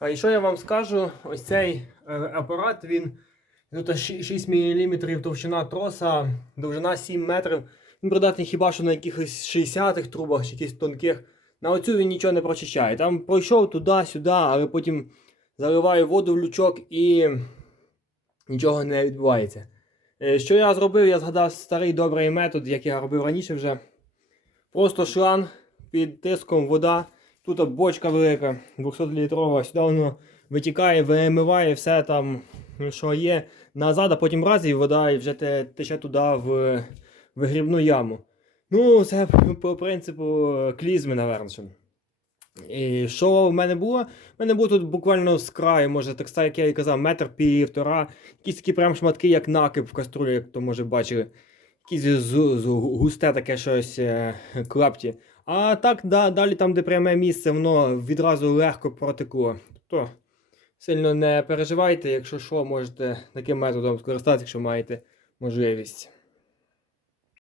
А і що я вам скажу? Ось цей е, апарат, він тут 6 мм товщина троса, довжина 7 метрів. Він придатний хіба що на якихось 60-х трубах чи якихось тонких. На оцю він нічого не прочищає. Там пройшов туди-сюди, але потім заливаю воду в лючок і нічого не відбувається. Е, Що я зробив? Я згадав старий добрий метод, як я робив раніше вже. Просто шланг під тиском вода. Тут бочка велика, 200-літрова, сюди воно витікає, вимиває все там, що є, назад, а потім раз і вода і вже тече туди в вигрібну яму. Ну, це по принципу клізми, напевно. І що в мене було? В мене було тут буквально з краю, може, так як я і казав, метр півтора. Якісь такі прям шматки, як накип в каструлі, як то може бачили. Якісь густе таке щось е, клапті. А так, да, далі там, де пряме місце, воно відразу легко протекло. Тобто сильно не переживайте, якщо що, можете таким методом скористатися, якщо маєте можливість.